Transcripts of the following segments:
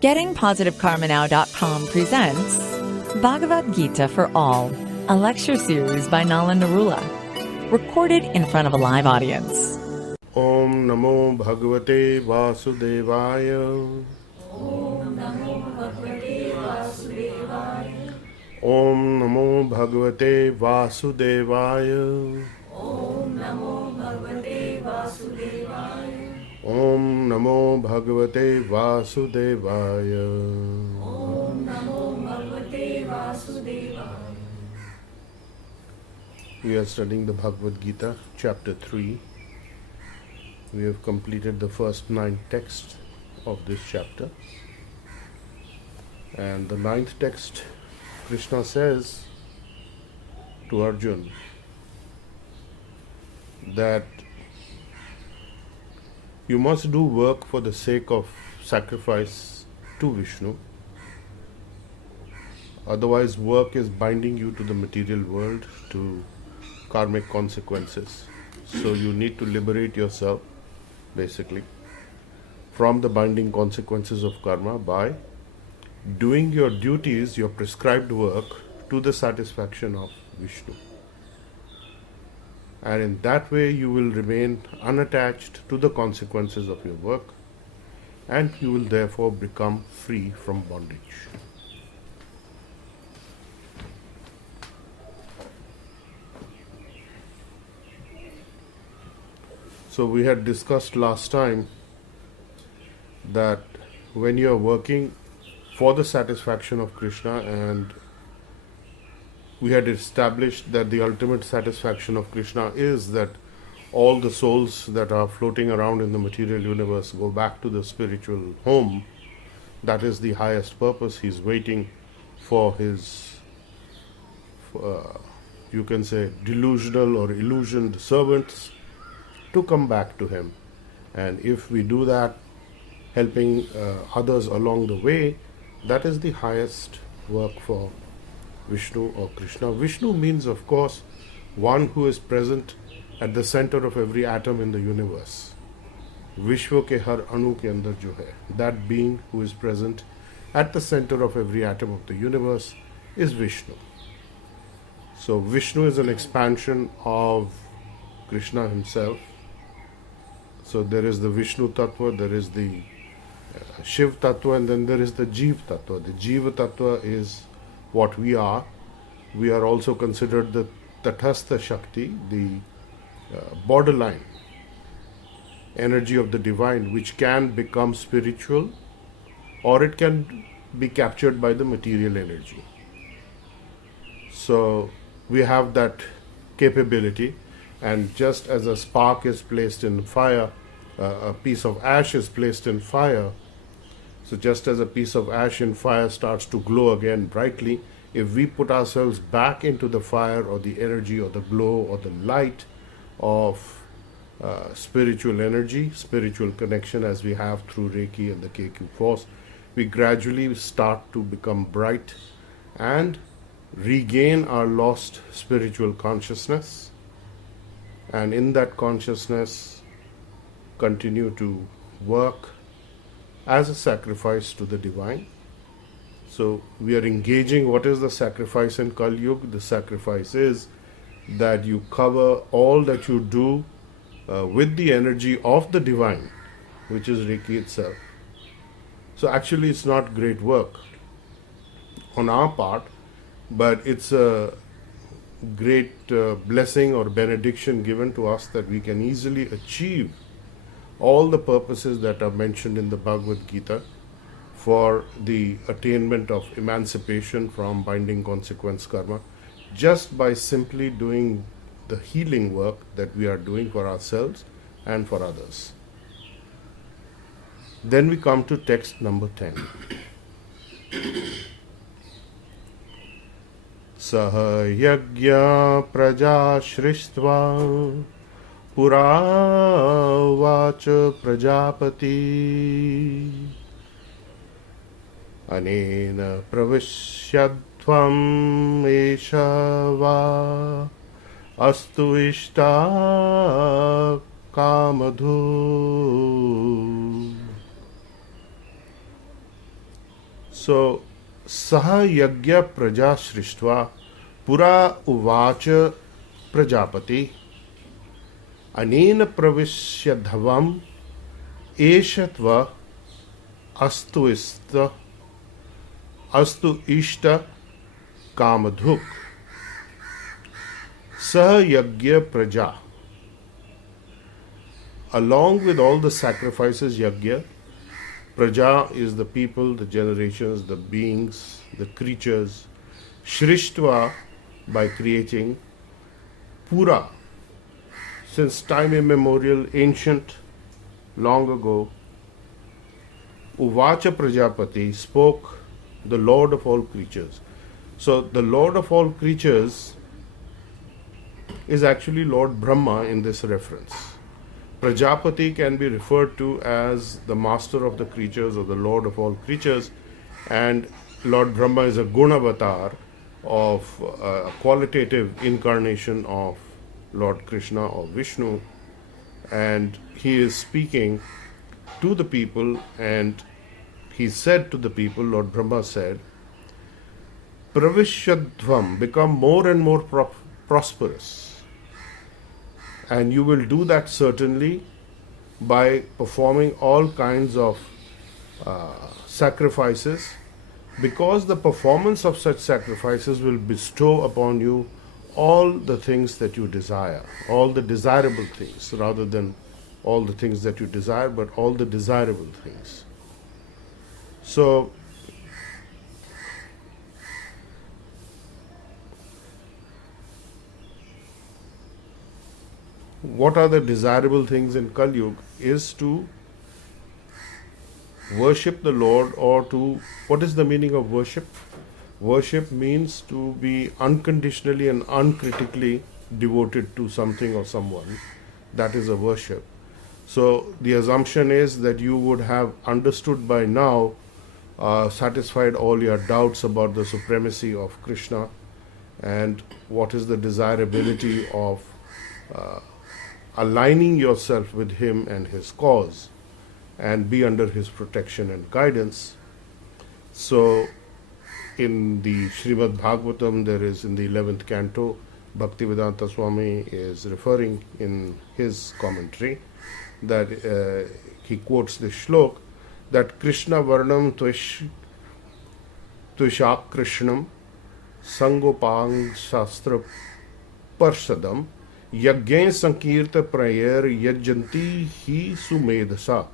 GettingPositiveKarmaNow.com presents Bhagavad Gita for All, a lecture series by Nalanda Narula, recorded in front of a live audience. Om Namo Bhagavate Vasudevaya. Om Namo Bhagavate Vasudevaya. Om Namo Bhagavate Vasudevaya. We are studying the Bhagavad Gita, chapter 3. We have completed the first 9 texts of this chapter. And the 9th text, Krishna says to Arjun that you must do work for the sake of sacrifice to Vishnu. Otherwise, work is binding you to the material world, to karmic consequences. So you need to liberate yourself, basically, from the binding consequences of karma by doing your duties, your prescribed work, to the satisfaction of Vishnu. And in that way you will remain unattached to the consequences of your work, and you will therefore become free from bondage. So we had discussed last time that when you are working for the satisfaction of Krishna, and we had established that the ultimate satisfaction of Krishna is that all the souls that are floating around in the material universe go back to the spiritual home. That is the highest purpose. He's waiting for his, you can say, delusional or illusioned servants to come back to him. And if we do that, helping others along the way, that is the highest work for Vishnu or Krishna. Vishnu means, of course, one who is present at the center of every atom in the universe. Vishwa ke har anu ke andar jo hai. That being who is present at the center of every atom of the universe is Vishnu. So Vishnu is an expansion of Krishna himself. So there is the Vishnu Tattva, there is the Shiv Tattva, and then there is the Jeev Tattva. The Jeev Tattva is what we are. We are also considered the Tathastha Shakti, the borderline energy of the divine, which can become spiritual or it can be captured by the material energy. So we have that capability, and just as a spark is placed in fire, a piece of ash is placed in fire. So just as a piece of ash in fire starts to glow again brightly, if we put ourselves back into the fire or the energy or the glow or the light of spiritual energy, spiritual connection as we have through Reiki and the KQ force, we gradually start to become bright and regain our lost spiritual consciousness. And in that consciousness, continue to work as a sacrifice to the divine. So we are engaging. What is the sacrifice in Kali Yuga? The sacrifice is that you cover all that you do with the energy of the divine, which is Reiki itself. So actually it's not great work on our part, but it's a great blessing or benediction given to us that we can easily achieve all the purposes that are mentioned in the Bhagavad Gita for the attainment of emancipation from binding consequence karma, just by simply doing the healing work that we are doing for ourselves and for others. Then we come to text number 10. Saha yagya praja shristva pura vacha prajapati anena pravishyadvam esha va astu ishta kamadhu. So saha yagya praja srishtva pura uvacha prajapati anena pravishya dhavam eshatva astu ishta kamadhuk sah yagya praja. Along with all the sacrifices, yagya, praja is the people, the generations, the beings, the creatures. Shrishtva, by creating. Pura, since time immemorial, ancient, long ago. Uvacha Prajapati, spoke the Lord of all creatures. So the Lord of all creatures is actually Lord Brahma in this reference. Prajapati can be referred to as the master of the creatures or the Lord of all creatures, and Lord Brahma is a Gunavatar of a qualitative incarnation of Lord Krishna or Vishnu, and he is speaking to the people, and he said to the people, Lord Brahma said, Pravishadvam, become more and more prosperous. And you will do that certainly by performing all kinds of sacrifices, because the performance of such sacrifices will bestow upon you all the things that you desire, all the desirable things, rather than all the things that you desire, but all the desirable things. So, what are the desirable things in Kali Yuga is to worship the Lord, or to, what is the meaning of worship? Worship means to be unconditionally and uncritically devoted to something or someone. That is a worship. So the assumption is that you would have understood by now, satisfied all your doubts about the supremacy of Krishna and what is the desirability of aligning yourself with him and his cause and be under his protection and guidance. So in the Srimad Bhagavatam, there is in the 11th canto, Bhaktivedanta Swami is referring in his commentary that he quotes this shlok, that Krishna Varnam Tvishak Krishnam Sangopang Shastra Parsadam Yagyain Sankirta Prayer Yajjanti Hi Sumedasa,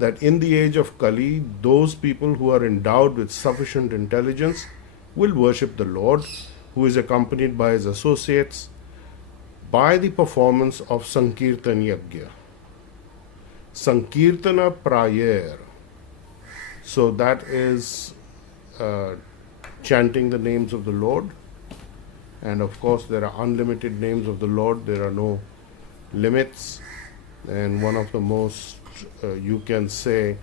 that in the age of Kali, those people who are endowed with sufficient intelligence will worship the Lord, who is accompanied by his associates, by the performance of Sankirtan Yagya. Sankirtana Prayer. So that is chanting the names of the Lord. And of course, there are unlimited names of the Lord. There are no limits. And one of the most, you can say,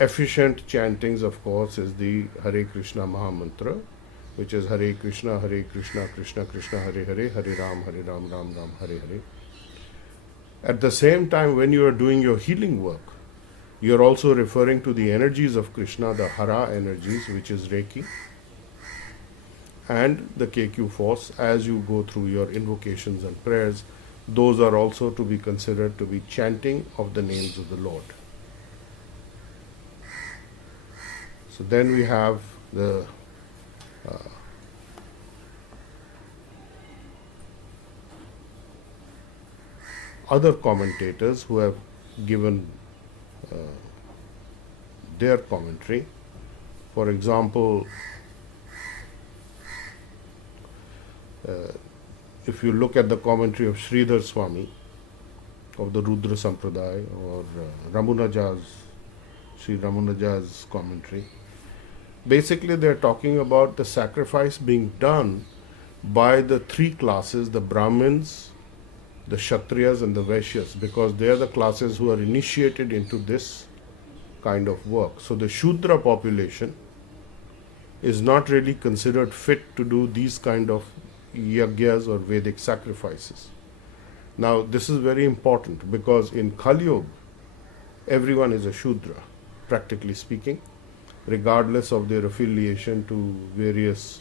efficient chantings, of course, is the Hare Krishna Mahamantra, which is Hare Krishna, Krishna Krishna, Hare Hare, Hare Ram, Ram Ram, Hare Hare. At the same time, when you are doing your healing work, you are also referring to the energies of Krishna, the Hara energies, which is Reiki, and the KQ force. As you go through your invocations and prayers, those are also to be considered to be chanting of the names of the Lord. So then we have the other commentators who have given their commentary. For example, if you look at the commentary of Sridhar Swami of the Rudra Sampradaya, or Sri Ramunuja's commentary, basically they are talking about the sacrifice being done by the three classes, the Brahmins, the Kshatriyas and the Vaishyas, because they are the classes who are initiated into this kind of work. So the Shudra population is not really considered fit to do these kind of yagyas or Vedic sacrifices. Now this is very important, because in Kali Yuga everyone is a Shudra, practically speaking, regardless of their affiliation to various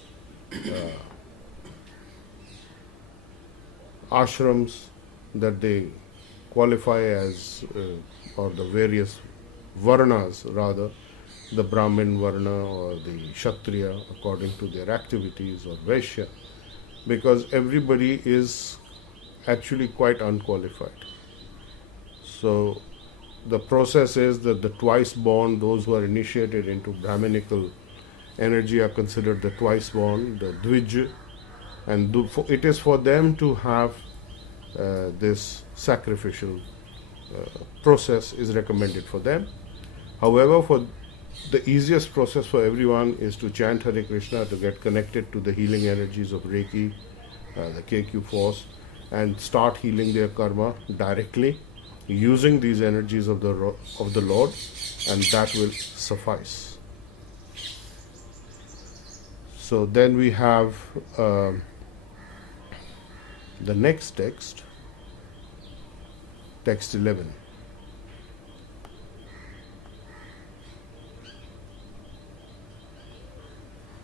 ashrams that they qualify as, or the various varnas rather, the Brahmin Varna or the Kshatriya according to their activities, or Vaishya, because everybody is actually quite unqualified. So the process is that the twice born, those who are initiated into Brahminical energy, are considered the twice born, the Dvij, and it is for them to have this sacrificial process is recommended for them. However, for the easiest process for everyone is to chant Hare Krishna to get connected to the healing energies of Reiki, the KQ force, and start healing their karma directly using these energies of the Lord, and that will suffice. So then we have the next text, text 11.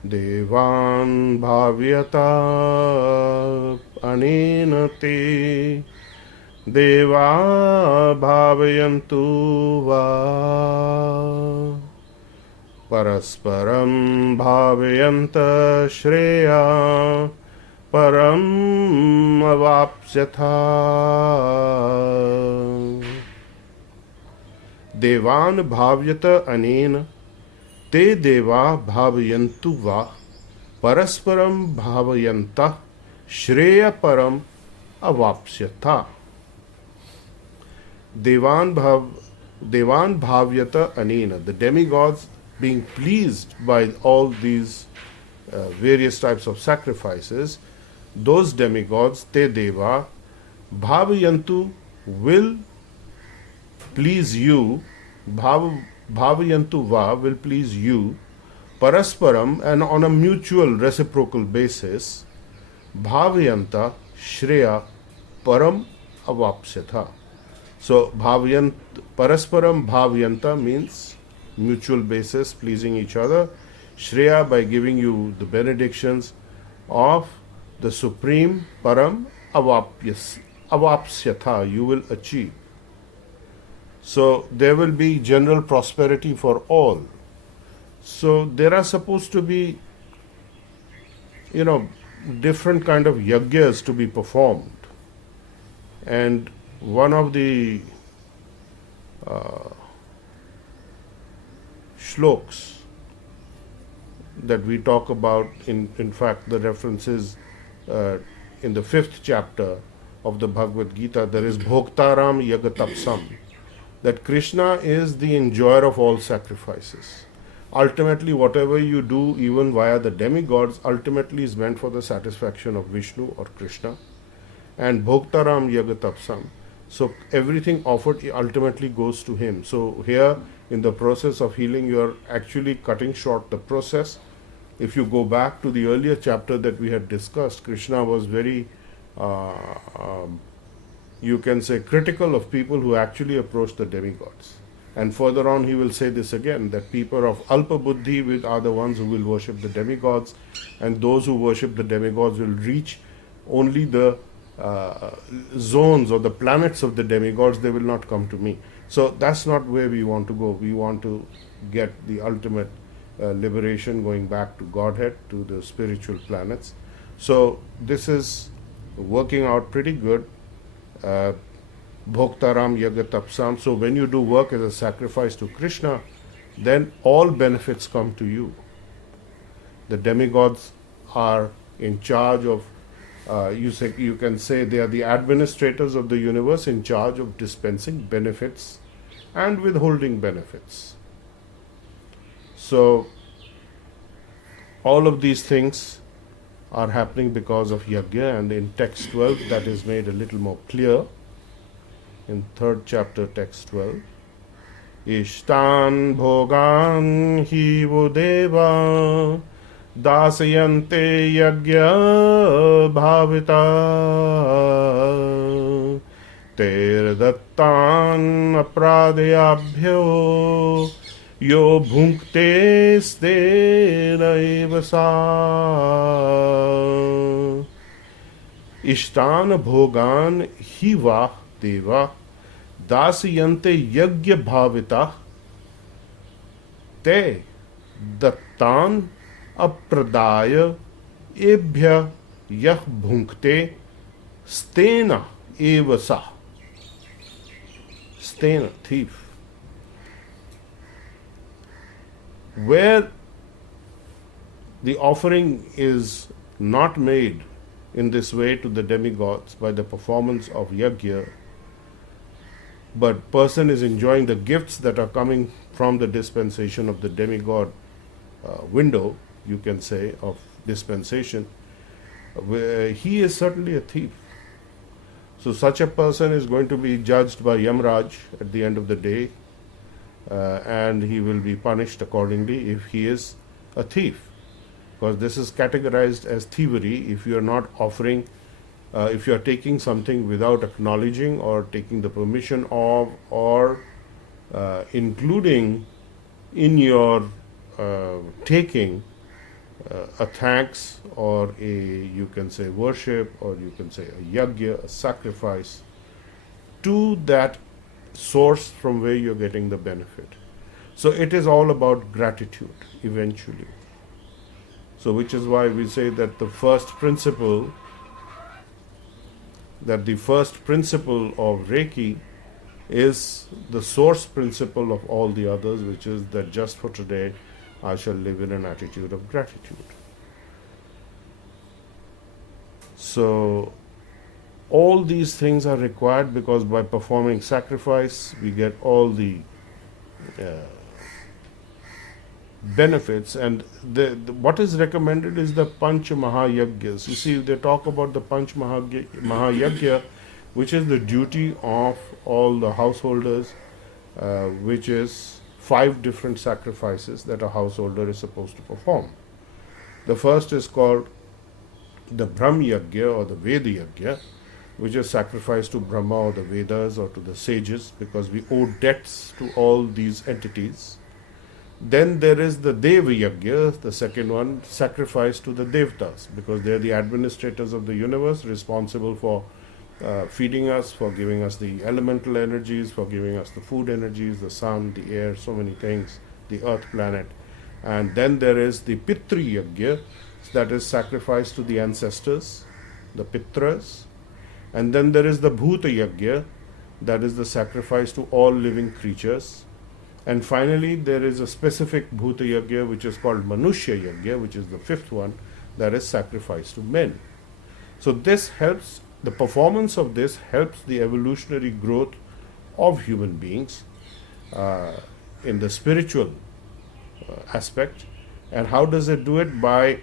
Devan bhavyata anena te deva bhavayantu va parasparam bhavayanta shreya param avapsyatha. Devan bhavyata anena te deva bhavayantu va parasparam bhavayanta shreya param avapsyatha. Devan bhavyata anena, the demigods being pleased by all these various types of sacrifices, those demigods, te deva, bhavayantu, will please you, bhavayantu va, will please you, parasparam, and on a mutual reciprocal basis, bhavayanta shreya param avapsyatha. So parasparam bhavyanta means mutual basis, pleasing each other. Shreya, by giving you the benedictions of the Supreme Param avapsyatha, you will achieve. So there will be general prosperity for all. So there are supposed to be, different kind of yagyas to be performed. And one of the shloks that we talk about, in fact the references in the 5th chapter of the Bhagavad Gita, there is Bhoktaram Yagatapsam, that Krishna is the enjoyer of all sacrifices. Ultimately, whatever you do, even via the demigods, ultimately is meant for the satisfaction of Vishnu or Krishna. And Bhoktaram Yagatapsam, so everything offered ultimately goes to him. So here, in the process of healing, you are actually cutting short the process. If you go back to the earlier chapter that we had discussed, Krishna was very, you can say, critical of people who actually approach the demigods. And further on, he will say this again, that people of Alpa Buddhi are the ones who will worship the demigods, and those who worship the demigods will reach only the zones or the planets of the demigods. They will not come to me. So that's not where we want to go. We want to get the ultimate liberation, going back to Godhead, to the spiritual planets. So this is working out pretty good. Bhoktaram Yagatapsam. So when you do work as a sacrifice to Krishna, then all benefits come to you. The demigods are in charge of, you can say they are the administrators of the universe, in charge of dispensing benefits and withholding benefits. So all of these things are happening because of yajna, and in text 12 that is made a little more clear. In 3rd chapter, text 12, Ishtan bhogan hi vodeva dasayante yajna bhavita ter dattan apradhyabhyo Yo bhunkte stena eva sa Ishtan bhogan hiva deva dasiyante yagya bhavita te dattan apradaya ebhya yah bhunkte stena eva sa. Stena, thief. Where the offering is not made in this way to the demigods by the performance of yajna, but person is enjoying the gifts that are coming from the dispensation of the demigod window, you can say, of dispensation, he is certainly a thief. So such a person is going to be judged by Yamraj at the end of the day, and he will be punished accordingly if he is a thief, because this is categorized as thievery if you are not offering, if you are taking something without acknowledging or taking the permission of, or including in your taking a thanks or a, you can say, worship, or you can say a yajna, a sacrifice to that source from where you're getting the benefit. So it is all about gratitude eventually. So which is why we say that the first principle of Reiki is the source principle of all the others, which is that just for today I shall live in an attitude of gratitude. So all these things are required, because by performing sacrifice we get all the benefits. And what is recommended is the Panch Mahayajnas. You see, they talk about the Panch Mahayajna, which is the duty of all the householders, which is 5 different sacrifices that a householder is supposed to perform. The first is called the Brahm Yajna or the Veda Yajna, which is sacrifice to Brahma or the Vedas or to the sages, because we owe debts to all these entities. Then there is the Deva Yajna, the second one, sacrifice to the Devtas, because they are the administrators of the universe, responsible for feeding us, for giving us the elemental energies, for giving us the food energies, the sun, the air, so many things, the earth planet. And then there is the Pitri Yajna, that is sacrifice to the ancestors, the Pitras. And then there is the Bhuta Yajna, that is the sacrifice to all living creatures. And finally, there is a specific Bhuta Yajna, which is called Manushya Yajna, which is the 5th one, that is sacrifice to men. So this helps, the performance of this helps the evolutionary growth of human beings in the spiritual aspect. And how does it do it? By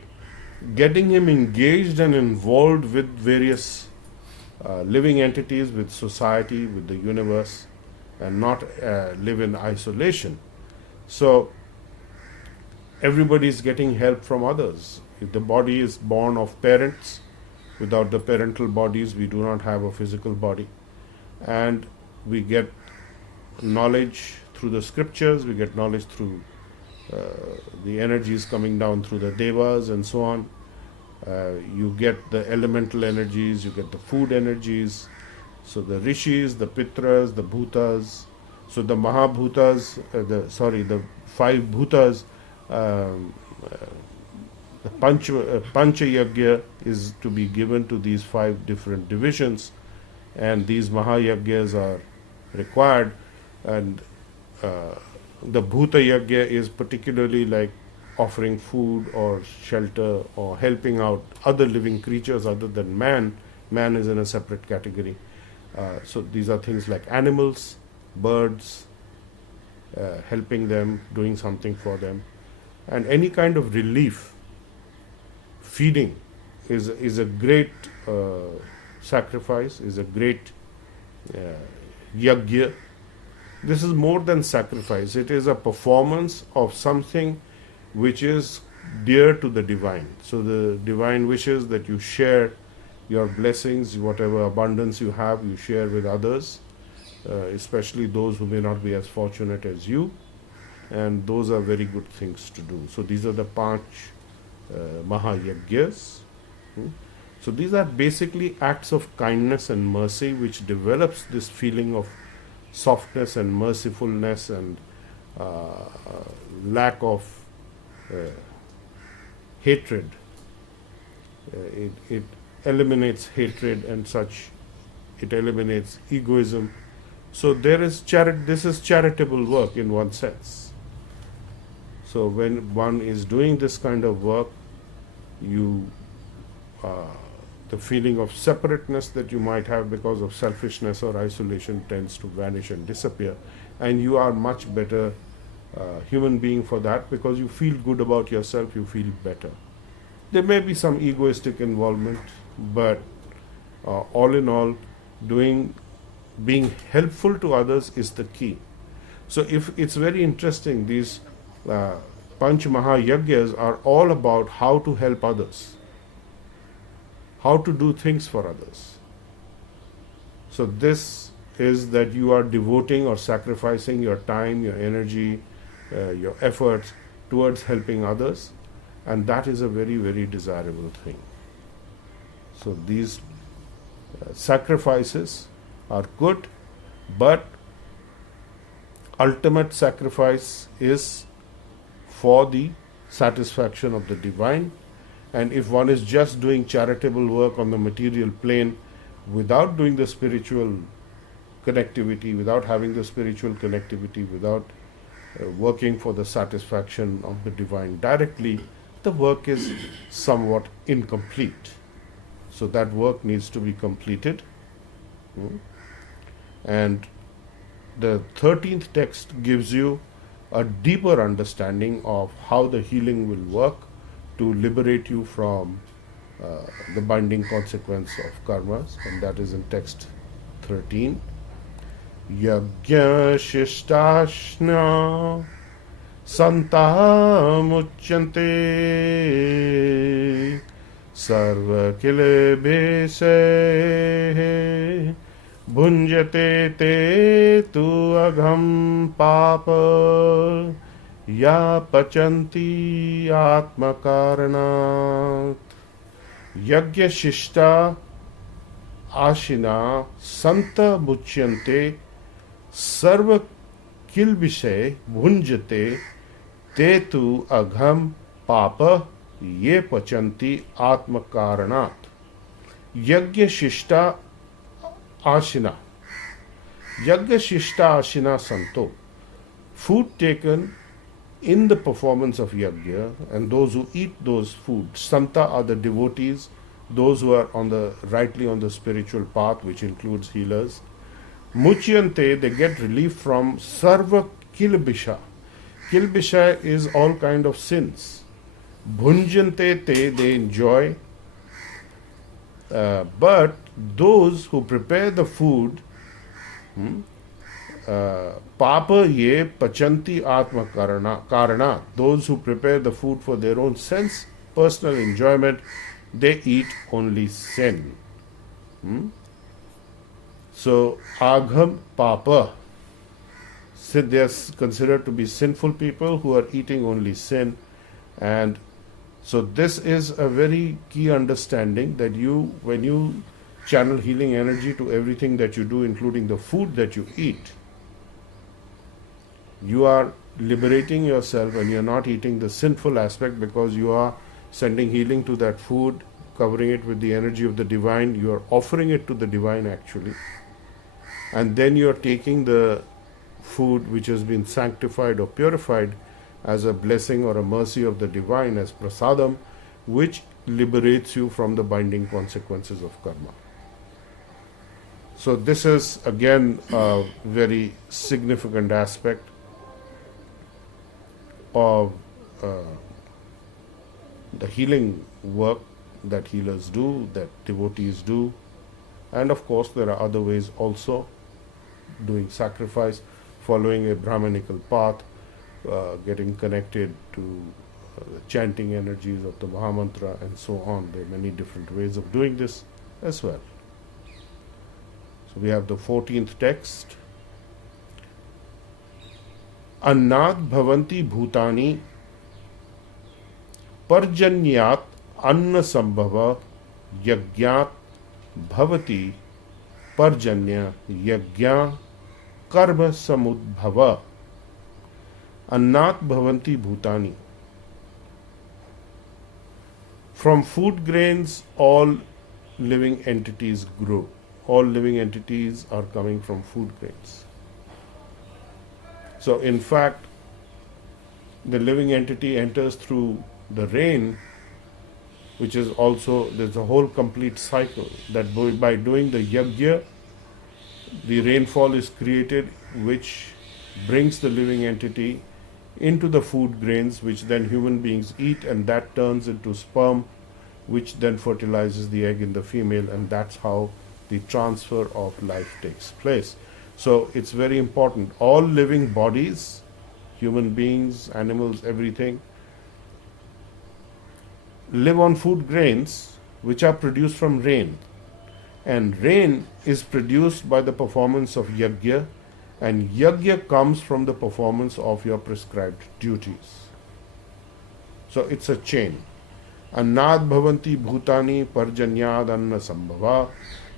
getting him engaged and involved with various living entities, with society, with the universe, and not live in isolation. So everybody is getting help from others. If the body is born of parents, without the parental bodies we do not have a physical body. And we get knowledge through the scriptures, we get knowledge through the energies coming down through the devas and so on. You get the elemental energies, you get the food energies. So the rishis, the pitras, the bhutas. So the mahabhutas, the 5 bhutas, the pancha yajna is to be given to these 5 different divisions, and these mahayajnas are required. And the bhuta yajna is particularly like offering food or shelter or helping out other living creatures other than man. Man is in a separate category. So these are things like animals, birds, helping them, doing something for them, and any kind of relief. Feeding is a great sacrifice, is a great yajna. This is more than sacrifice. It is a performance of something which is dear to the divine. So the divine wishes that you share your blessings, whatever abundance you have, you share with others, especially those who may not be as fortunate as you. and those are very good things to do. So these are the Panch Mahayagyas. Hmm. So these are basically acts of kindness and mercy which develops this feeling of softness and mercifulness and lack of uh, hatred. It eliminates hatred and such. It eliminates egoism. So this is charitable work in one sense. So when one is doing this kind of work, you the feeling of separateness that you might have because of selfishness or isolation tends to vanish and disappear, and you are much better human being for that, because you feel good about yourself, you feel better. There may be some egoistic involvement, but all in all, being helpful to others is the key. So if it's very interesting, these Panch Mahayagyas are all about how to help others, how to do things for others. So this is that you are devoting or sacrificing your time, your energy, your efforts towards helping others, and that is a very, very desirable thing. So these sacrifices are good, but ultimate sacrifice is for the satisfaction of the divine. And if one is just doing charitable work on the material plane without doing the spiritual connectivity, without having the spiritual connectivity, without working for the satisfaction of the divine directly, the work is somewhat incomplete. So that work needs to be completed. And the 13th text gives you a deeper understanding of how the healing will work to liberate you from the binding consequence of karmas, and that is in text 13. Yajna Shishtashna Santamuchyante Sarva Kilebe Se Bhunjate Te Tu Agham Papa Ya Pachanti Atma Karanat. Yajna Shishta Ashina Santa Muchyante Sarva Kilbishe Bhunjate Te Tu Agham Papa Ye Pachanti Atma Karanat. Yajna Shishta Ashina. Yajna Shishta Ashina Santo. Food taken in the performance of yajna, and those who eat those foods, Santa are the devotees, those who are rightly on the spiritual path, which includes healers. Muchyante, they get relief from Sarva Kilbisha. Kilbisha is all kind of sins. Bhunjante te, they enjoy. But those who prepare the food, Papa ye pachanti atma karana, those who prepare the food for their own sense, personal enjoyment, they eat only sin. So, agham papa, they are considered to be sinful people who are eating only sin. And so this is a very key understanding, that when you channel healing energy to everything that you do, including the food that you eat, you are liberating yourself, and you are not eating the sinful aspect, because you are sending healing to that food, covering it with the energy of the divine. You are offering it to the divine actually. And then you are taking the food which has been sanctified or purified as a blessing or a mercy of the divine, as prasadam, which liberates you from the binding consequences of karma. So this is again a very significant aspect of the healing work that healers do, that devotees do. And of course there are other ways also, doing sacrifice, following a Brahmanical path, getting connected to chanting energies of the Mahamantra and so on. There are many different ways of doing this as well. So we have the 14th text. अन्नात् भवन्ति भूतानि पर्जन्यात् अन्न संभव यज्ञात् भवति पर्जन्य यज्ञा कर्म समुद्भव. अन्नात् भवन्ति भूतानि. From food grains all living entities grow. All living entities are coming from food grains. So in fact, the living entity enters through the rain, which is also, there's a whole complete cycle that by doing the yajna, the rainfall is created, which brings the living entity into the food grains, which then human beings eat, and that turns into sperm, which then fertilizes the egg in the female, and that's how the transfer of life takes place. So it's very important. All living bodies, human beings, animals, everything, live on food grains which are produced from rain. And rain is produced by the performance of yajna, and yajna comes from the performance of your prescribed duties. So it's a chain. Annad bhavanti bhutani parjanyad anna sambhava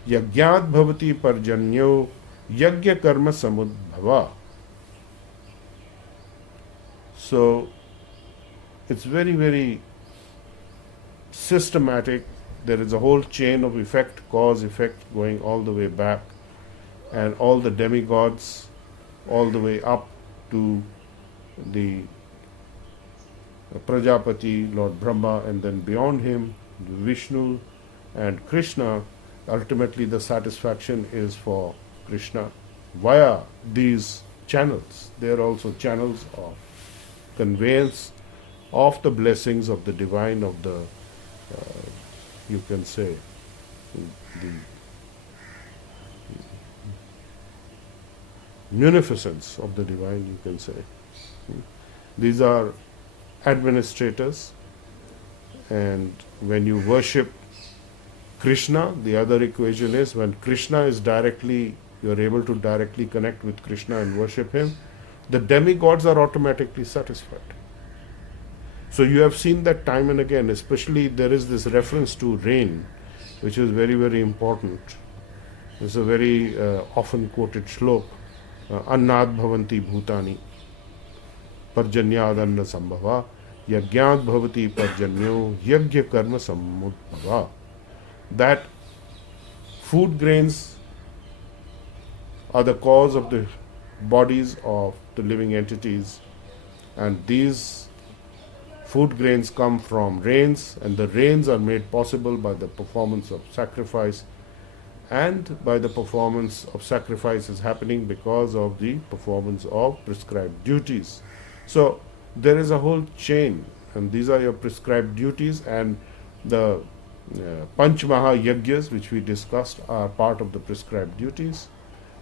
yajñad bhavati parjanyo yajna karma samudbhava. So it's very, very systematic. There is a whole chain of effect, cause, effect going all the way back, and all the demigods all the way up to the Prajapati, Lord Brahma, and then beyond him, Vishnu and Krishna. Ultimately, the satisfaction is for Krishna via these channels. They are also channels of conveyance of the blessings of the divine, of the, you can say, the munificence of the divine, you can say. These are administrators, and when you worship Krishna, the other equation is when Krishna is directly, you are able to directly connect with Krishna and worship him, the demigods are automatically satisfied. So you have seen that time and again, especially there is this reference to rain, which is very, very important. It's a very often quoted shlok, Annad bhavanti bhutani parjanyad anna sambhava yajñad bhavati parjanyo yajna karma samudbhava. That food grains are the cause of the bodies of the living entities, and these food grains come from rains, and the rains are made possible by the performance of sacrifice, and by the performance of sacrifice is happening because of the performance of prescribed duties. So there is a whole chain, and these are your prescribed duties, and the Panch Maha Yajnas, which we discussed, are part of the prescribed duties.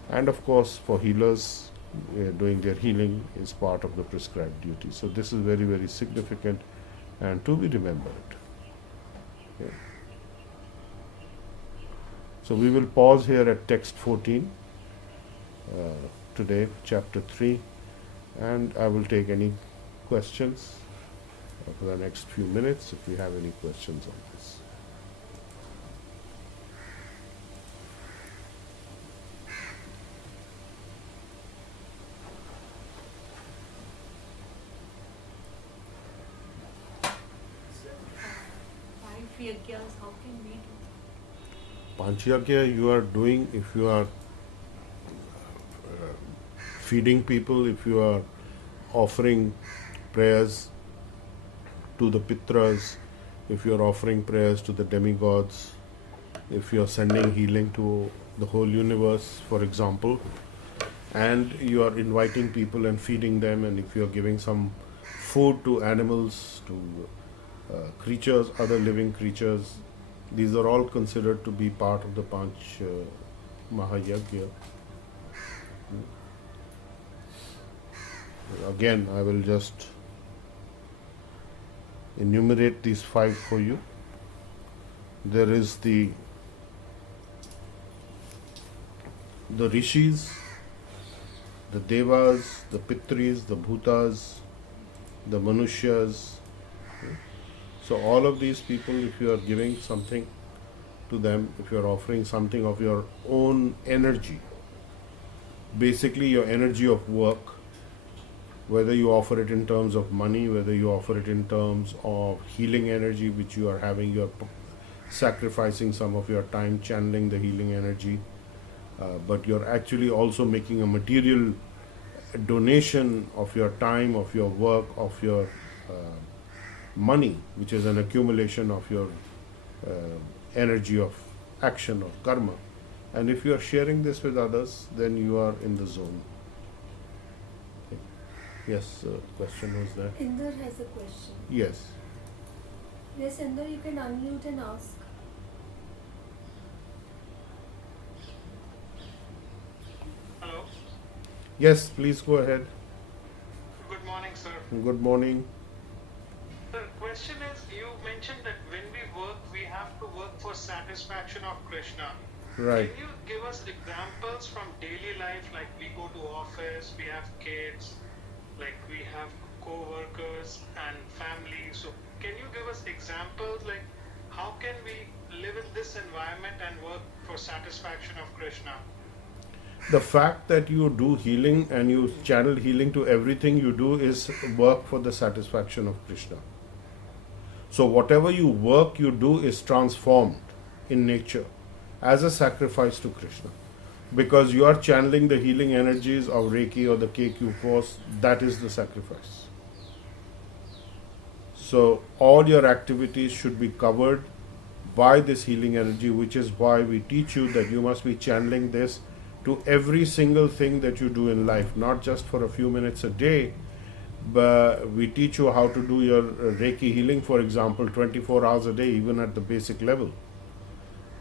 And of course, for healers, doing their healing is part of the prescribed duties. So this is very, very significant and to be remembered. Yeah. So we will pause here at text 14 today, chapter 3, and I will take any questions for the next few minutes if we have any questions on this. Yajnas, how can we do? Panchayagya you are doing if you are feeding people, if you are offering prayers to the Pitras, if you are offering prayers to the demigods, if you are sending healing to the whole universe, for example, and you are inviting people and feeding them, and if you are giving some food to animals, to creatures, other living creatures, these are all considered to be part of the Panch Mahayagya. Again, I will just enumerate these 5 for you. There is the rishis, the devas, the pitris, the bhutas, the manushyas. So all of these people, if you are giving something to them, if you are offering something of your own energy, basically your energy of work, whether you offer it in terms of money, whether you offer it in terms of healing energy which you are having, you are sacrificing some of your time channeling the healing energy, but you're actually also making a material donation of your time, of your work, of your money, which is an accumulation of your energy of action or karma. And if you are sharing this with others, then you are in the zone. Okay. Yes, question was there. Inder has a question. Yes. Yes, Inder, you can unmute and ask. Hello. Yes, please go ahead. Good morning, sir. Good morning. The question is, you mentioned that when we work, we have to work for satisfaction of Krishna. Right. Can you give us examples from daily life? Like we go to office, we have kids, like we have co-workers and family. So can you give us examples like how can we live in this environment and work for satisfaction of Krishna? The fact that you do healing and you channel healing to everything you do is work for the satisfaction of Krishna. So whatever you work you do is transformed in nature as a sacrifice to Krishna. Because you are channeling the healing energies of Reiki or the KQ force, that is the sacrifice. So all your activities should be covered by this healing energy, which is why we teach you that you must be channeling this to every single thing that you do in life, not just for a few minutes a day, but we teach you how to do your Reiki healing, for example, 24 hours a day, even at the basic level.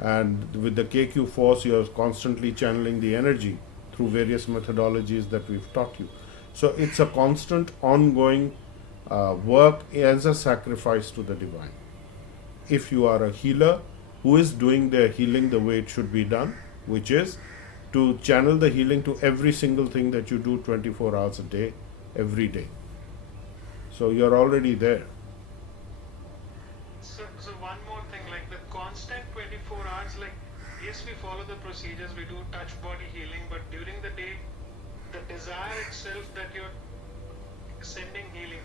And with the KQ force, you are constantly channeling the energy through various methodologies that we've taught you. So it's a constant, ongoing work as a sacrifice to the divine. If you are a healer who is doing their healing the way it should be done, which is to channel the healing to every single thing that you do 24 hours a day, every day. So you're already there. So one more thing, like the constant 24 hours, like yes, we follow the procedures, we do touch body healing, but during the day, the desire itself that you're sending healing,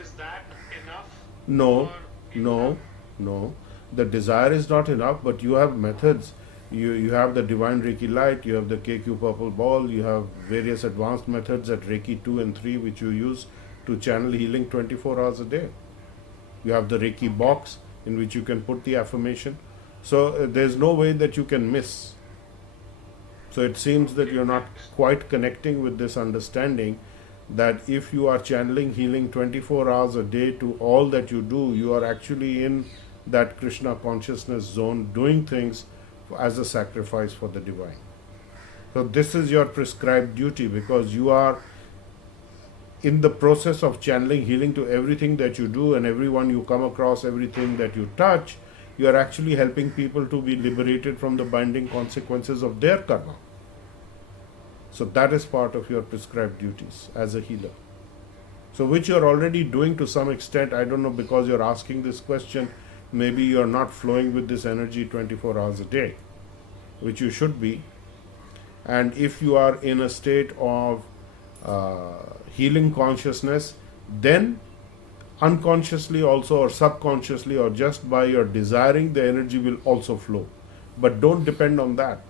is that enough? No, Or you no, have- no. The desire is not enough, but you have methods. You have the divine Reiki light, you have the KQ purple ball, you have various advanced methods at Reiki 2 and 3 which you use to channel healing 24 hours a day. You have the Reiki box in which you can put the affirmation. So there's no way that you can miss. So it seems that you're not quite connecting with this understanding that if you are channeling healing 24 hours a day to all that you do, you are actually in that Krishna consciousness zone doing things as a sacrifice for the divine. So this is your prescribed duty, because you are in the process of channeling healing to everything that you do and everyone you come across, everything that you touch. You are actually helping people to be liberated from the binding consequences of their karma. So that is part of your prescribed duties as a healer. So which you're already doing to some extent. I don't know, because you're asking this question, maybe you're not flowing with this energy 24 hours a day, which you should be. And if you are in a state of healing consciousness, then unconsciously also, or subconsciously, or just by your desiring, the energy will also flow. But don't depend on that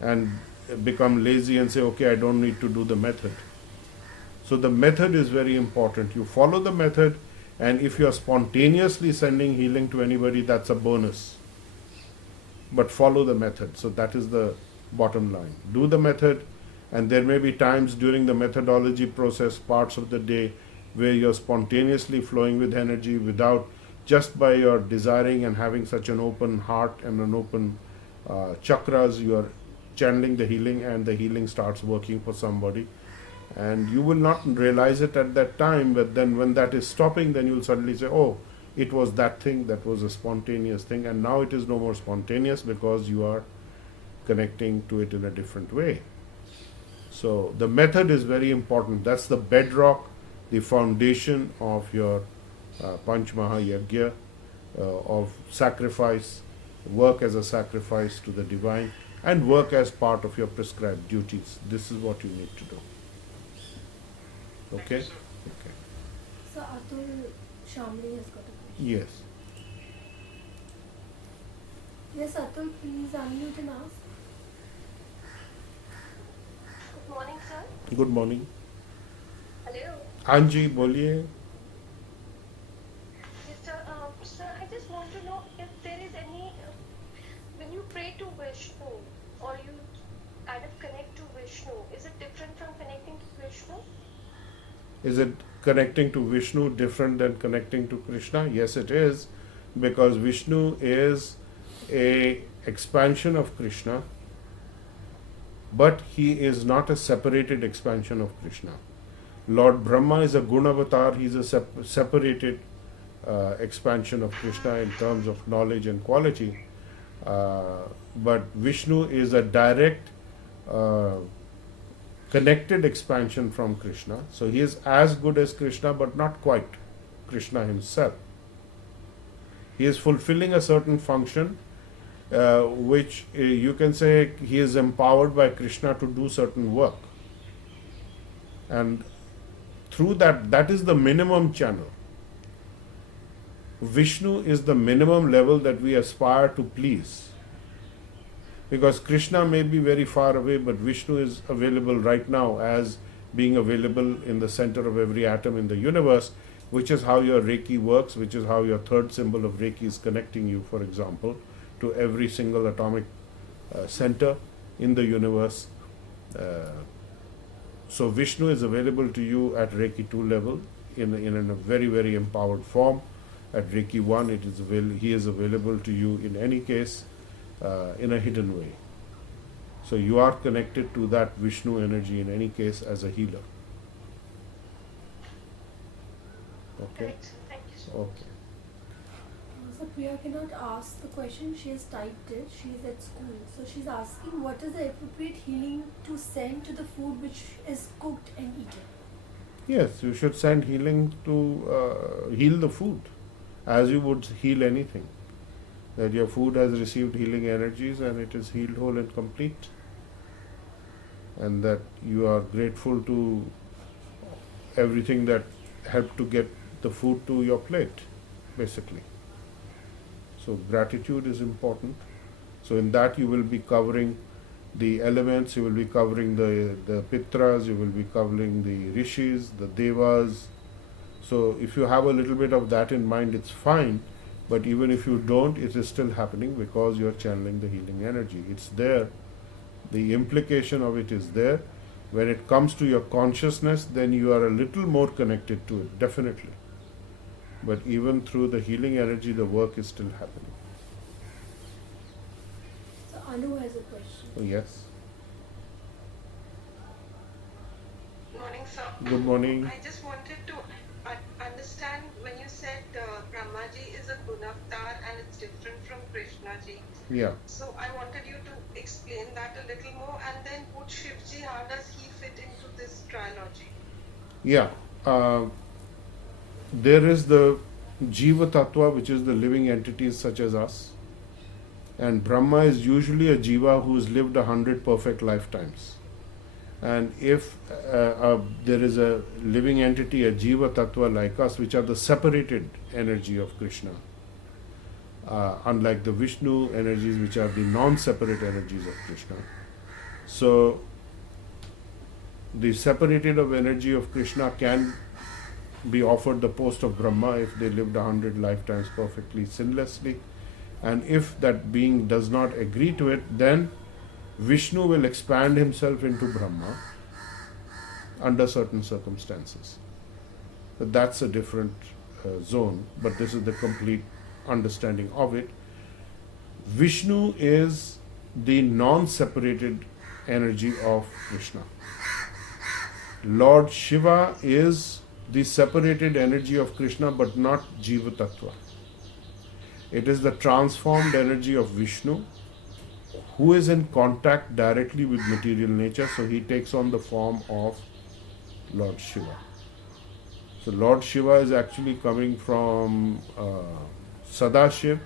and become lazy and say, okay, I don't need to do the method. So the method is very important. You follow the method, and if you are spontaneously sending healing to anybody, that's a bonus. But follow the method. So that is the bottom line. Do the method, and there may be times during the methodology process, parts of the day, where you're spontaneously flowing with energy without, just by your desiring and having such an open heart and an open chakras, you are channeling the healing, and the healing starts working for somebody. And you will not realize it at that time, but then when that is stopping, then you will suddenly say, oh, it was that thing, that was a spontaneous thing, and now it is no more spontaneous because you are connecting to it in a different way. So the method is very important. That's the bedrock, the foundation of your Panch Mahayagya, of sacrifice, work as a sacrifice to the divine, and work as part of your prescribed duties. This is what you need to do. Okay? Okay. So Atul Shamli has got a question. Yes. Yes, Atul, please unmute and ask. Good morning, sir. Good morning. Hello. Anji, boliye. Yes, sir. Sir, I just want to know if there is any, when you pray to Vishnu or you kind of connect to Vishnu, is it different from connecting to Vishnu? Is it connecting to Vishnu different than connecting to Krishna? Yes, it is, because Vishnu is a expansion of Krishna, but he is not a separated expansion of Krishna. Lord Brahma is a Gunavatar, he is a separated expansion of Krishna in terms of knowledge and quality. But Vishnu is a direct connected expansion from Krishna. So he is as good as Krishna, but not quite Krishna himself. He is fulfilling a certain function, which you can say he is empowered by Krishna to do certain work. And through that, that is the minimum channel. Vishnu is the minimum level that we aspire to please. Because Krishna may be very far away, but Vishnu is available right now as being available in the center of every atom in the universe, which is how your Reiki works, which is how your third symbol of Reiki is connecting you, for example, to every single atomic center in the universe. So Vishnu is available to you at Reiki 2 level in a very, very empowered form. At Reiki 1, he is available to you in any case in a hidden way. So you are connected to that Vishnu energy in any case as a healer. Okay? Correct, sir. Thank you so much. Okay. So Priya cannot ask the question, she has typed it, she is at school. So she's asking what is the appropriate healing to send to the food which is cooked and eaten? Yes, you should send healing to heal the food as you would heal anything. That your food has received healing energies and it is healed whole and complete. And that you are grateful to everything that helped to get the food to your plate, basically. So gratitude is important. So in that you will be covering the elements, you will be covering the pitras, you will be covering the rishis, the devas. So if you have a little bit of that in mind, it's fine. But even if you don't, it is still happening because you are channeling the healing energy. It's there. The implication of it is there. When it comes to your consciousness, then you are a little more connected to it, definitely. But even through the healing energy, the work is still happening. So Anu has a question. Oh, yes. Good morning, sir. Good morning. I just wanted to understand when you said Brahmaji is a Gunavatar and it's different from Krishnaji. Yeah. So I wanted you to explain that a little more, and then put Shivji, how does he fit into this trilogy? Yeah. There is the Jiva Tattva, which is the living entities such as us. And Brahma is usually a Jiva who has lived 100 perfect lifetimes. And if there is a living entity, a Jiva Tattva like us, which are the separated energy of Krishna, unlike the Vishnu energies, which are the non-separate energies of Krishna. So, the separated of energy of Krishna can be offered the post of Brahma if they lived 100 lifetimes perfectly sinlessly. And if that being does not agree to it, then Vishnu will expand himself into Brahma under certain circumstances. But that's a different zone, but this is the complete understanding of it. Vishnu is the non-separated energy of Krishna. Lord Shiva is the separated energy of Krishna, but not Jiva Tattva. It is the transformed energy of Vishnu, who is in contact directly with material nature, so he takes on the form of Lord Shiva. So Lord Shiva is actually coming from Sadashiv,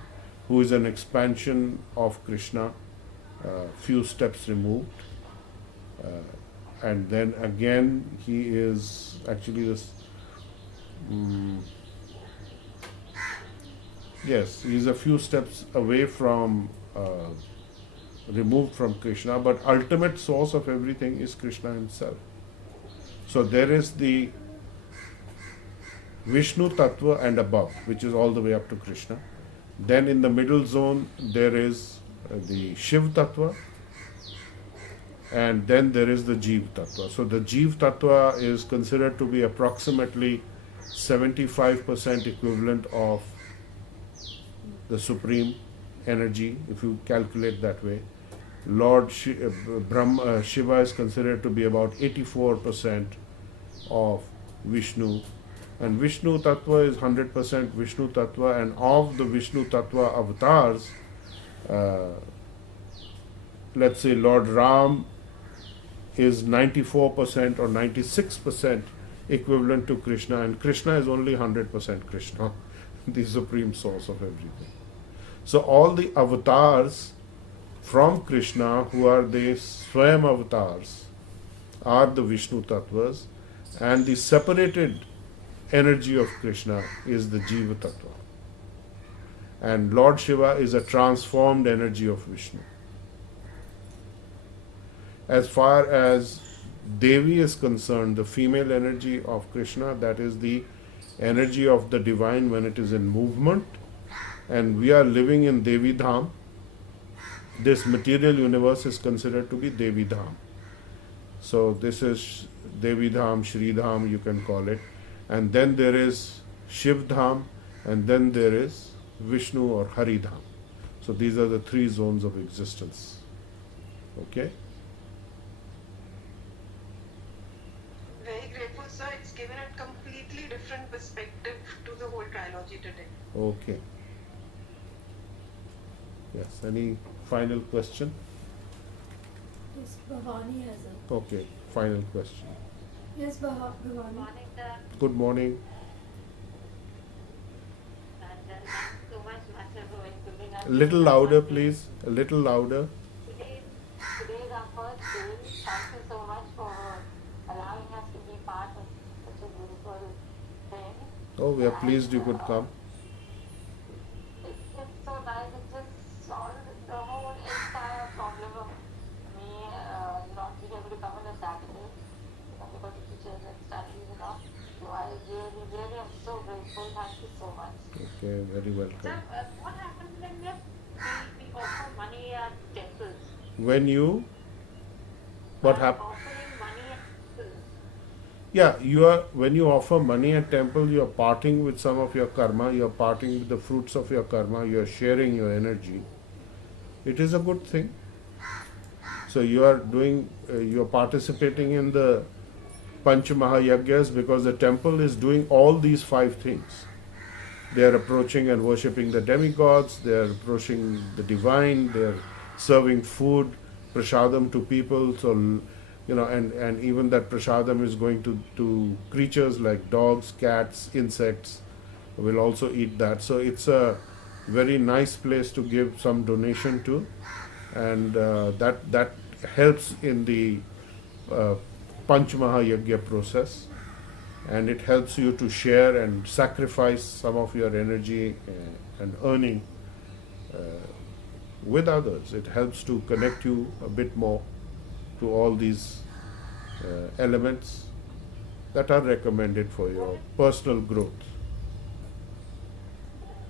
who is an expansion of Krishna, few steps removed. And then again, he is actually this. Yes, he is a few steps away from, removed from Krishna, but ultimate source of everything is Krishna himself. So there is the Vishnu Tattva and above, which is all the way up to Krishna. Then in the middle zone, there is the Shiv Tattva, and then there is the Jeev Tattva. So the Jeev Tattva is considered to be approximately 75% equivalent of the supreme energy, if you calculate that way. Lord Shiva is considered to be about 84% of Vishnu, and Vishnu Tattva is 100% Vishnu Tattva, and of the Vishnu Tattva avatars, let's say Lord Ram is 94% or 96% equivalent to Krishna, and Krishna is only 100% Krishna, the supreme source of everything. So all the avatars from Krishna, who are the Swayam avatars, are the Vishnu Tattvas, and the separated energy of Krishna is the Jiva Tattva. And Lord Shiva is a transformed energy of Vishnu. As far as Devi is concerned, the female energy of Krishna, that is the energy of the divine when it is in movement, and we are living in Devi Dham. This material universe is considered to be Devi Dham. So this is Devi Dham, Shri Dham, you can call it. And then there is Shiv Dham, and then there is Vishnu or Hari Dham. So these are the three zones of existence. Okay? Very grateful, sir. It's given a completely different perspective to the whole trilogy today. Okay. Yes, any final question? Yes, Bhavani has a. Okay, final question. Yes, Bhavani. Morning, sir. Good morning. And thanks so much, Master, for including us. A little louder, please. A little louder. Today is our first day. Thank you so much for allowing us to be part of such a beautiful thing. Oh, we are pleased you could come. It's so nice. It just solved the whole entire problem of me not being able to come on a Saturday because of teachers and studies and all. So I really am so grateful. Thank you so much. Okay, very welcome. Sir, what happens when we offer money at temples? When you, what happens? Offering money at temples. Yeah, when you offer money at temple, you are parting with some of your karma, you are parting with the fruits of your karma, you are sharing your energy. It is a good thing. So you are participating in the Panch Mahayagyas because the temple is doing all these 5 things. They are approaching and worshipping the demigods, they are approaching the divine, they are serving food, prasadam to people. So, and even that prasadam is going to creatures like dogs, cats, insects will also eat that. So it's a very nice place to give some donation to, and that helps in the Panch Mahayagya process, and it helps you to share and sacrifice some of your energy and earning with others. It helps to connect you a bit more to all these elements that are recommended for your personal growth.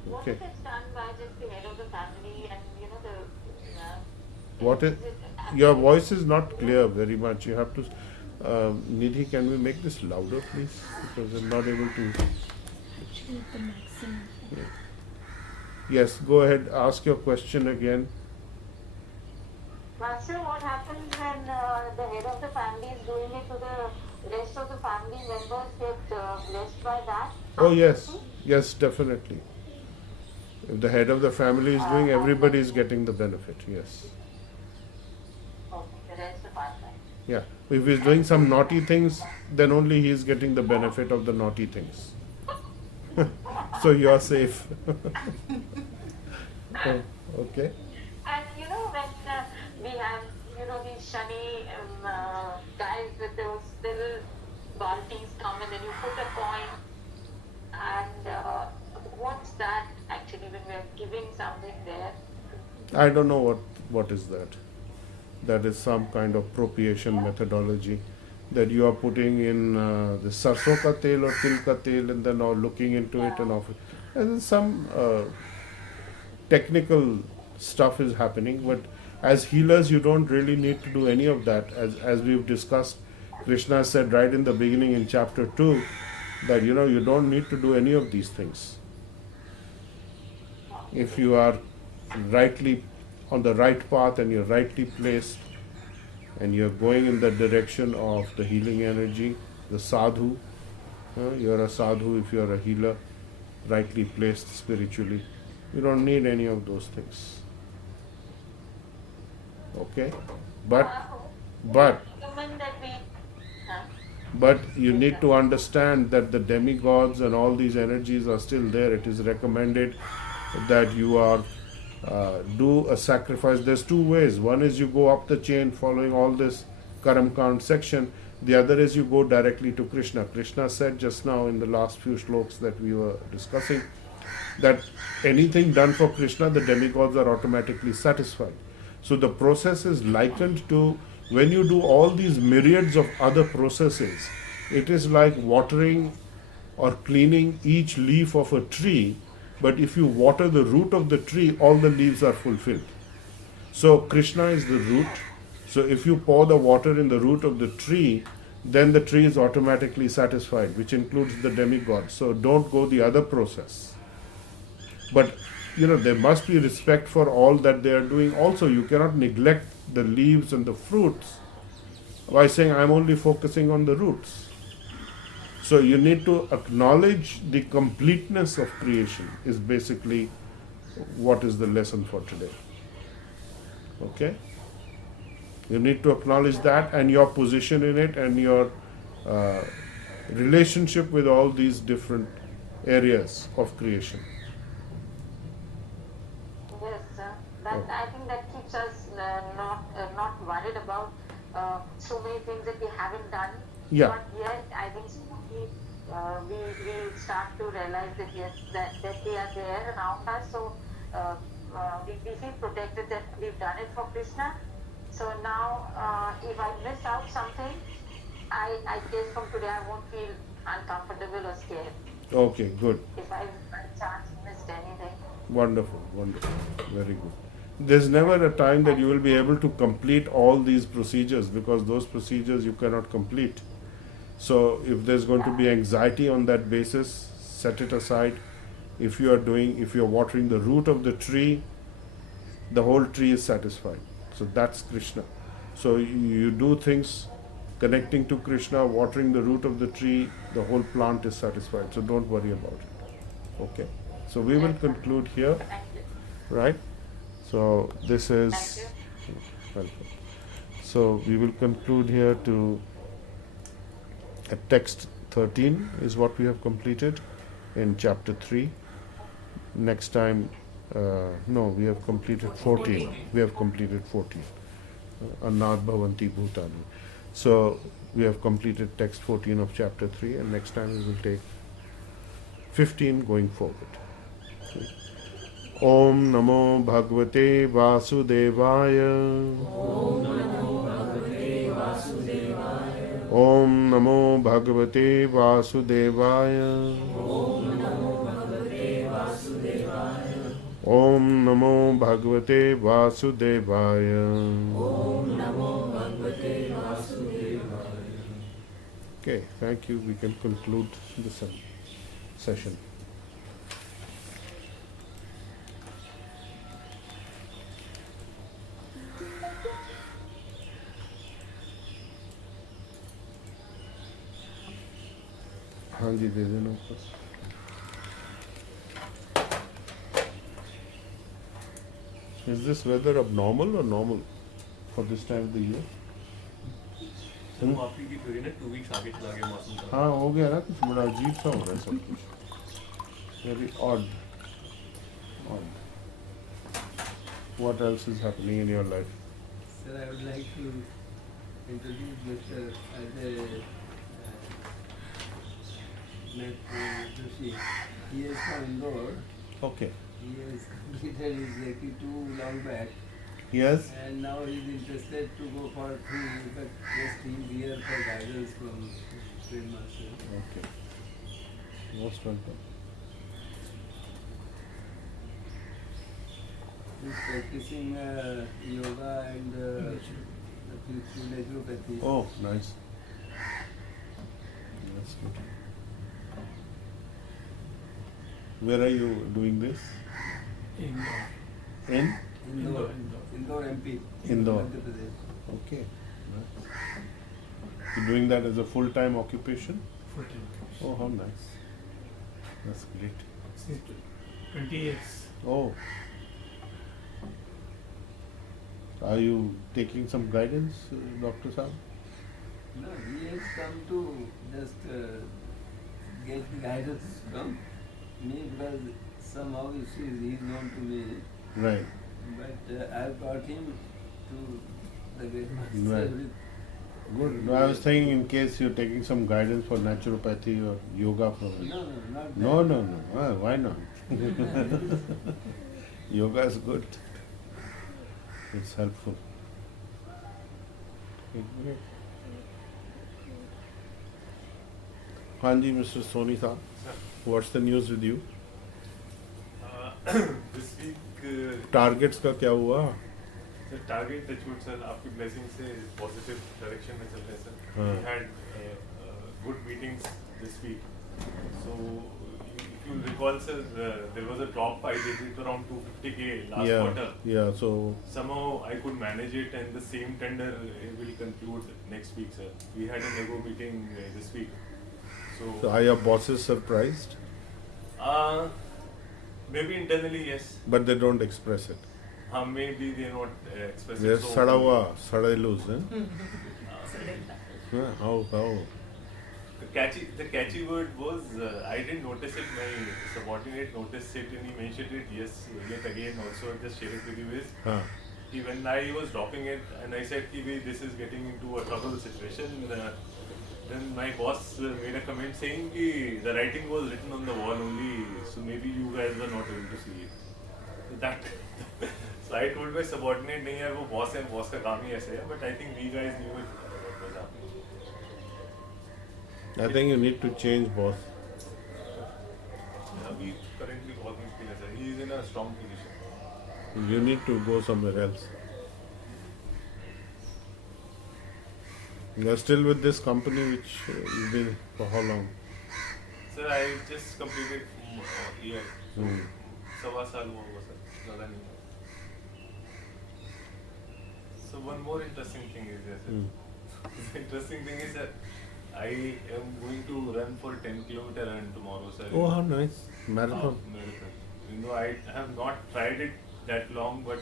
What Okay. if it's done by just the head of the family and What is your voice is not clear very much. You have to. Nidhi, can we make this louder, please? Because I'm not able to. Actually, the maximum. Yes, go ahead. Ask your question again. Master, what happens when the head of the family is doing it to the rest of the family members get blessed by that? Oh yes, definitely. If the head of the family is doing, everybody is getting the benefit. Yes. partner. Yeah. If he's doing some naughty things, then only he is getting the benefit of the naughty things. So you are safe. Oh, okay. And when we have, these shani guys with those little baltis come and then you put a coin. And what's that actually when we're giving something there? I don't know what is that. That is some kind of propitiation methodology that you are putting in the sarson ka tel or til ka tel and then all looking into it and off. And then some technical stuff is happening, but as healers you don't really need to do any of that. As we've discussed, Krishna said right in the beginning in chapter 2 that you don't need to do any of these things. If you are rightly on the right path and you're rightly placed and you're going in the direction of the healing energy, the sadhu, you're a sadhu if you're a healer, rightly placed spiritually. You don't need any of those things. Okay? But Recommend that we, but you need to understand that the demigods and all these energies are still there. It is recommended that you are do a sacrifice. There's two ways. One is you go up the chain following all this Karam Kand section. The other is you go directly to Krishna. Krishna said just now in the last few shlokas that we were discussing that anything done for Krishna, the demigods are automatically satisfied. So the process is likened to when you do all these myriads of other processes. It is like watering or cleaning each leaf of a tree, but if you water the root of the tree, all the leaves are fulfilled. So Krishna is the root. So if you pour the water in the root of the tree, then the tree is automatically satisfied, which includes the demigod. So don't go the other process. But there must be respect for all that they are doing. Also, you cannot neglect the leaves and the fruits by saying I'm only focusing on the roots. So you need to acknowledge the completeness of creation is basically what is the lesson for today. Okay? You need to acknowledge that and your position in it and your relationship with all these different areas of creation. yes, that I think that keeps us not worried about so many things that we haven't done. Yeah. But yet, I think we start to realize that yes, that they are there around us. So we feel protected that we've done it for Krishna. So now, if I miss out something, I guess from today I won't feel uncomfortable or scared. Okay, good. If I by chance missed anything. Wonderful, wonderful. Very good. There's never a time that you will be able to complete all these procedures because those procedures you cannot complete. So if there's going to be anxiety on that basis, set it aside. If you are watering the root of the tree, the whole tree is satisfied. So that's Krishna. So you do things connecting to Krishna, watering the root of the tree, the whole plant is satisfied. So don't worry about it. Okay. So we will conclude here, Thank you. right? So this is Thank welcome. So we will conclude here to text 13 is what we have completed in chapter 3. Next time, no, we have completed 14. We have completed 14. Annad Bhavanti Bhutani. So we have completed text 14 of chapter 3, and next time we will take 15 going forward. Om Namo Bhagavate Vasudevaya. Om Namo Bhagavate Vasudevaya. Om Namo Bhagavate Vasudevaya. Okay, thank you. We can conclude this session. हाँ जी दे देना बस. Is this weather abnormal or normal for this time of the year? Jammu आपकी की थोड़ी ना 2 weeks आगे चला गया मौसम का. हाँ हो गया ना, कुछ बड़ा अजीब सा हो रहा है सब कुछ. Very odd. What else is happening in your life? Sir, I would like to introduce Mr. Ajay Joshi. He is from Indore. Okay. He has completed his AQ2 long back, Yes. and now he is interested to go for 3, but just he is here for guidance from train master. Okay. Most welcome. He is practicing yoga and naturopathy. Oh, nice. That's good. Where are you doing this? In? Indore MP. Indore. Madhya Pradesh. Okay. Nice. You're doing that as a full-time occupation? Full-time. Oh, how nice. That's great. Since 20 years. Oh. Are you taking some guidance, Dr. Saab? No, he has come to just get the guidance from me because somehow he is known to me. Right. But I've brought him to the great master. Right. Good. No, I was saying in case you're taking some guidance for naturopathy or yoga from it. No, not that. No. Ah, why not? Yoga is good. It's helpful. Hanji, Mr. Soni Saab, what's the news with you? This week Targets का क्या हुआ? the target touchwood sir आपकी blessing से positive direction में चल रहे हैं sir. हाँ. We had good meetings this week. So if you recall sir, there was a drop. I did it around 250K last quarter. Yeah. So Somehow I could manage it, and the same tender will conclude next week, sir. We had a nego meeting this week. so are your bosses surprised? Maybe internally, yes. But they don't express it. Maybe they're not expressing. They're so sada openly. hua, sada loose, huh? How? The catchy word was I didn't notice it. My subordinate noticed it, and he mentioned it. Yes, yet again. Also, I'll just share it with you. Is Huh. when I was dropping it, and I said, "This is getting into a trouble situation." Then my boss made a comment saying the writing was written on the wall only, so maybe you guys were not able to see it. So that, so I told my subordinate, "नहीं यार वो boss है, boss का काम ही ऐसे है." But I think we guys knew it what was happening. I think you need to change boss. We currently all things feel as he is in a strong position. You need to go somewhere else. You're still with this company which you've been for how long? Sir, I just completed a year. So, सवा साल हुआ होगा sir, ज़्यादा नहीं हुआ. So one more interesting thing is there, sir. The interesting thing is that I am going to run for 10-kilometer run tomorrow, sir. Oh, how nice. Marathon. Marathon. You know, I have not tried it that long, but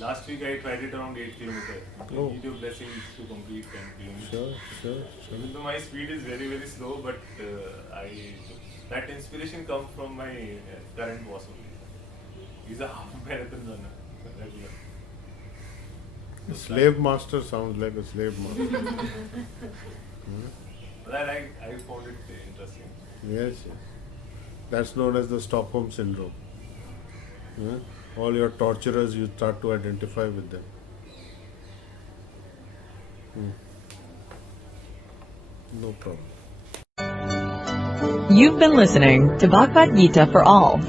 last week I tried it around 8 kilometers. Oh. I need your blessings to complete 10 kilometers. Sure. Even though my speed is very, very slow, but that inspiration comes from my current boss only. He's a half marathon runner. Regular. Slave master sounds like a slave master. But I found it interesting. Yes. That's known as the Stockholm syndrome. All your torturers, you start to identify with them. No problem. You've been listening to Bhagavad Gita for All,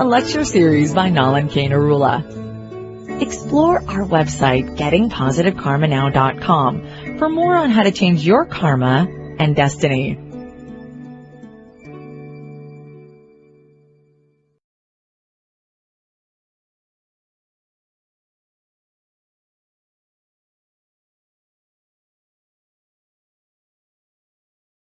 a lecture series by Nalan K. Narula. Explore our website, gettingpositivekarmanow.com, for more on how to change your karma and destiny.